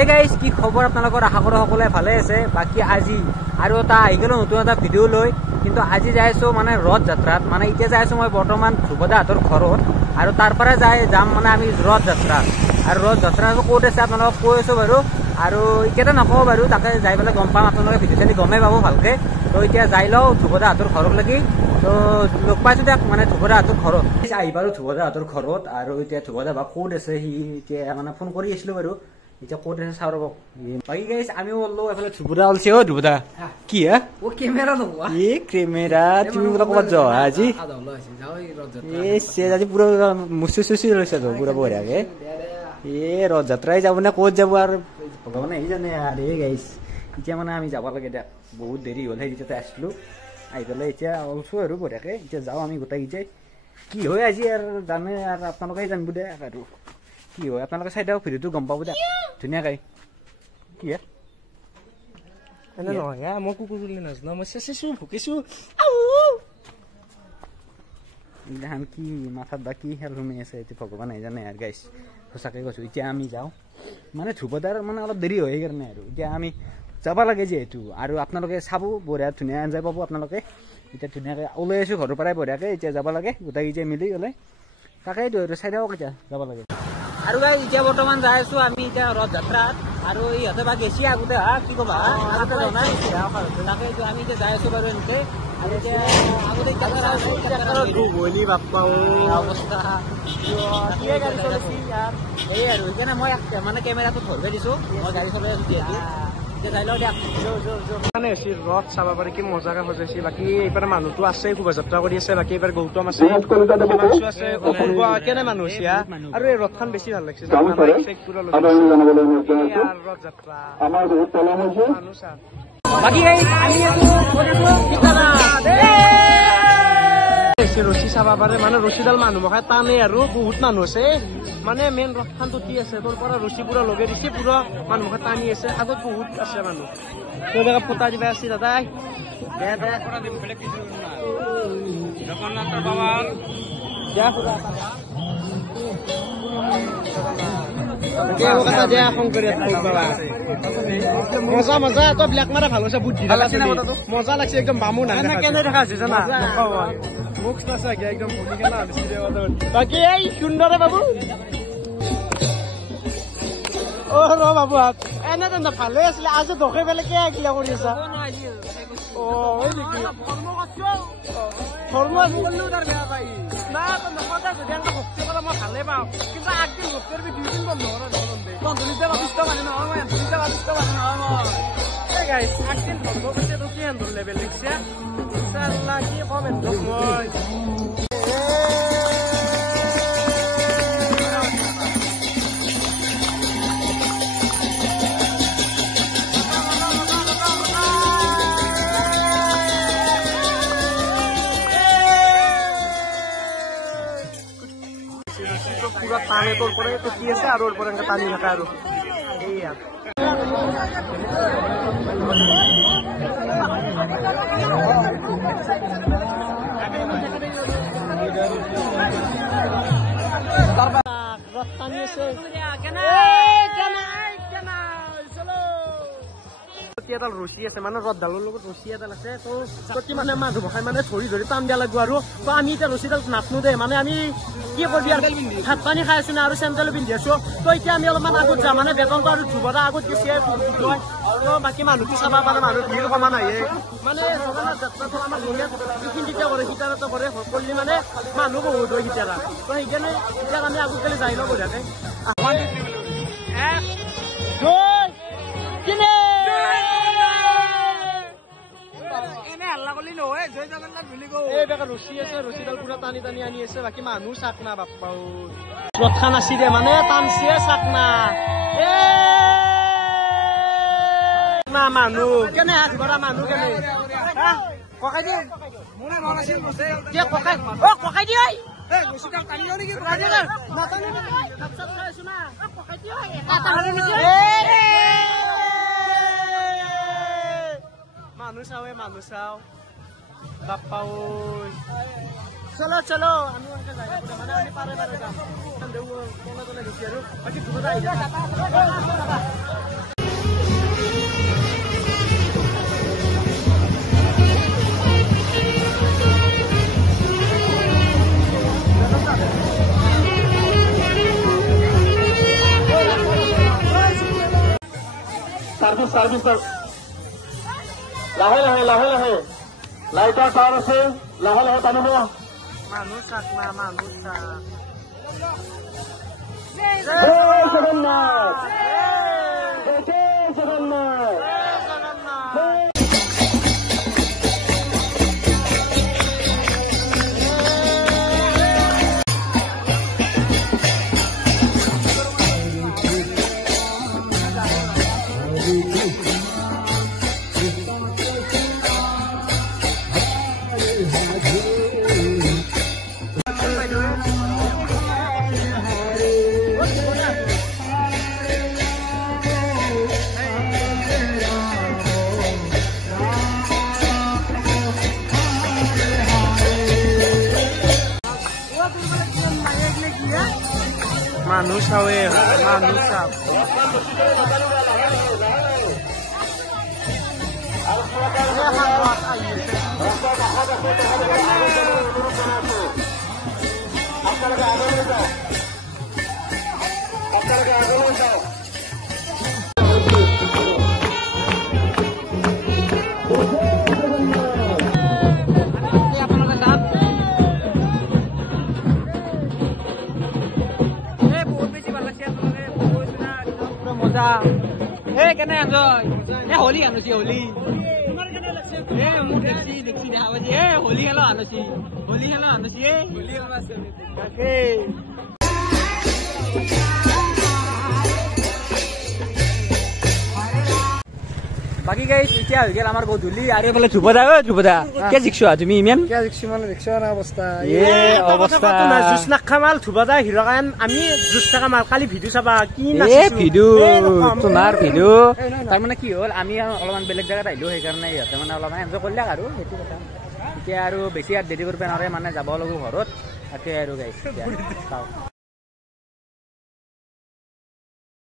এই গাইজ কি খবৰ আপোনালোকৰ আশা কৰোঁ সকলোৱে ভালে আছে বাকী আজি আৰু এটা আহি গ'লো নতুন এটা ভিডিঅ' লৈ কিন্তু আজি যাই আছোঁ মানে ৰথ যাত্ৰাত মানে এতিয়া যাই আছোঁ মই বৰ্তমান ধ্ৰুৱদাহঁতৰ ঘৰত আৰু তাৰ পৰা যাম মানে আমি ৰথ যাত্ৰা আৰু ৰথ যাত্ৰা ক'ত আছে আপোনালোকক কৈ আছোঁ বাৰু আৰু এতিয়াতো নকওঁ বাৰু তাকে যাই পেলাই গম পাম আপোনালোকে ভিডিঅ' চাই গমেই পাব ভালকৈ তো এতিয়া যাই লওঁ ধ্ৰুৱদাহঁতৰ ঘৰত লাগি তো লগ পাইছোঁ তাক মানে ধ্ৰুৱদাহঁতৰ ঘৰত আহি পালোঁ ধ্ৰুৱদাহঁতৰ ঘৰত আৰু এতিয়া ধ্ৰুৱদা বা ক'ত আছে সি এতিয়া মানে ফোন কৰি আছিলোঁ বাৰু এতিয়া ক'ত আছে চাওঁ ৰ'ব বাকী গাইছ আমিও ওলো এফালে ধ্ৰুৱদা ওলছে অ' ধ্ৰুৱদা কি হা ও কেমেৰা লগোৱা এই কেমেৰা তুমি বোলে ক'ৰবাত যোৱা আজি আজি পুৰা মুচি চুচি লৈছে তো পুৰা বঢ়িয়াকে এই ৰথ যাত্ৰাই যাব নে ক'ত যাব আৰু ভগৱানে আহি জানে আৰু এই গাইছ এতিয়া মানে আমি যাব লাগে এতিয়া বহুত দেৰি হ'ল সেই যেতিয়াতে আছিলোঁ আহি পেলাই এতিয়া ওলছোঁ আৰু বঢ়িয়াকে এতিয়া যাওঁ আমি গোটেইকেইটাই কি হয় আজি আৰু জানে আৰু আপোনালোকে জানিব দে আৰু কি হয় আপোনালোকে চাই দিয়ক ভিডিঅ'টো গম পাব দে ধুনীয়াকৈ কি এনে নহয় মই কুকুৰ বুলি নাজানো মই চেচিছোঁ ভুকিছোঁ এইগিলাখান কি মাথাত বা কি খেল সোমাই আছে এতিয়া ভগৱানে জানে আৰু গাইছ সঁচাকৈ কৈছোঁ এতিয়া আমি যাওঁ মানে ধ্ৰুৱদাৰ মানে অলপ দেৰি হয় সেইকাৰণে আৰু এতিয়া আমি যাব লাগে যিহেতু আৰু আপোনালোকে চাব বঢ়িয়া ধুনীয়া এনজয় পাব আপোনালোকে এতিয়া ধুনীয়াকৈ ওলাই আছোঁ ঘৰৰ পৰাই বঢ়িয়াকৈ এতিয়া যাব লাগে গোটেইকেইটাই মিলি ওলাই তাকেইতো আৰু চাই দিয়ক এতিয়া যাব লাগে আৰু গাইছ এতিয়া বৰ্তমান যাই আছোঁ আমি এতিয়া ৰথ যাত্ৰাত আৰু ইহঁতে বা গেছি আগতে কি ক'বা তাকেইতো আমি এতিয়া যাই আছোঁ বাৰু এনেকৈ আৰু এতিয়া আগতে অৱস্থা এই আৰু সেইকাৰণে মই মানে কেমেৰাটো ধৰিব দিছোঁ মই গাড়ী চলাই আছোঁ যিহেতু যাই লওঁ দিয়ক মানে হৈছে ৰথ চাব পাৰি কি মজাকে সজাইছে বাকী এইবাৰ মানুহটো আছে শোভাযাত্ৰা কৰি আছে বাকী এইবাৰ গৌতম আছে কেনে মানুহ হৈছে আৰু এই ৰথখন বেছি ভাল লাগিছে ৰথ যাত্ৰা ৰছী চাব পাৰে মানে ৰছীডাল মানুহ মখাই টানে আৰু বহুত মানুহ আছে মানে মেইন ৰথখানটো দি আছে তোৰ পৰা ৰছী পুৰা লগাই দিছে পুৰা মানুহ মখাই টানি আছে আগত বহুত আছে মানুহ তেওঁলোকে ফটা দিবা আছে দাদাই মজা মজা তই ব্লেক মাৰা ভাল হৈছে বুদ্ধি মজা লাগছে একদম বামু কেনে দেখা হৈছে জানা মোক নাচাকে একদম বাকী এই সুন্দৰে বাবু অ ৰ বাবু হাত এনে তেনে ভালে আছিলে আজি ধকে পেলাই কিয় কিলা কৰি আছা অ হয় নেকি ধৰ্ম ভক্তি কৰা মই ভালে পাওঁ কিন্তু আগদিন ভক্তি দুইদিন বন্ধ বন্ধুলিতে ভাবিষ্ট মানে নহয় মই এন্ধুলিতে ভাবিষ্ট মানে নহয় আগদিন ধৰ্ম কৈছে তো কি এন্ধৰ লেভেল লিখছে কি কম এন্ধক মই পুৰা টানে তোৰ পৰা টুকি আছে আৰু ওৰ পৰা এনেকৈ টানি থাকে আৰু এইয়া ৰথ টানি আছে এডাল ৰছী আছে মানে ৰথডালৰ লগত ৰছী এডাল আছে তো প্ৰতি মানে মানুহ ভখাই মানে ধৰি ধৰি টান দিয়া লাগিব আৰু তো আমি এতিয়া ৰছীডাল নাটনো দে মানে আমি কি কৰিবি আৰু ভাত পানী খাই আছো না আৰু চেণ্ডেলো পিন্ধি আছো তো এতিয়া আমি অলপমান আগত যাম মানে বেতনটো আৰু ধ্ৰুৱদা আগত গেছি তো বাকী মানুহটো চাব পাৰে মানুহ ভিৰ সমান আহে মানে জগন্নাথ যাত্ৰাটো আমাৰ দুনীয়াত যিখিনিতে কৰে সীতাৰতো কৰে সকলোৱে মানে মানুহ বহুত হয় সীতাৰা তো সেইকাৰণে এতিয়া আমি আগতকালি যাই লওঁ বঢ়িয়াকে ৰছী আছে ৰছীডাল পুৰা টানি টানি আনি আছে বাকী মানুহ চাক না বাপ্পা ৰথখান আছি দে মানে টানছিয়ে চাক না মানুহ কেনে হাত ভৰা মানুহ কেনে ককাই দিয়ে ককাই অ ককাই দিয়ে মানুহ চাওঁ মানুহ চাওঁ বাপ্পা চলো চলো আমি ওখানে যাই মানে আমি পারে পারে যাম দেউ কোনে কোনে দেখি আৰু বাকি তুমি যাই সাৰ্ভিস লাহে লাহে লাইটাৰ তার আছে লাহে লাহে টানিব মানুহ চাক না মানুহ চাক জয় জগন্নাথ জয় জগন্নাথ মানুষ হবে মানুষ কেনে আনজয় হোলী আনোছি হোলী মোক দেখি দেখা পাইছি হোলী খেলা আনোছি তাকে বাকি গাইছ এতিয়া হৈ গেল আমাৰ গধূলি আৰু এফালে ধ্ৰুপদা কে জিকছো তুমি ইমান কে জিকছো মানে দেখছো না অৱস্থা অৱস্থা জুচ নাখা মাল ধ্ৰুপদা হিৰকান আমি জুচ থাকা মাল কালি ভিডিঅ' চাবা কি তোমাৰ ভিডিঅ' তাৰমানে কি হ'ল আমি অলপমান বেলেগ জেগাত আহিলো সেইকাৰণে ইহঁতে মানে অলপমান এনজয় কৰিলে আৰু সেইটো কথা এতিয়া আৰু বেছি আৰু দেৰি কৰিব নোৱাৰে মানে যাব লাগিব ঘৰত তাকে আৰু গাইছ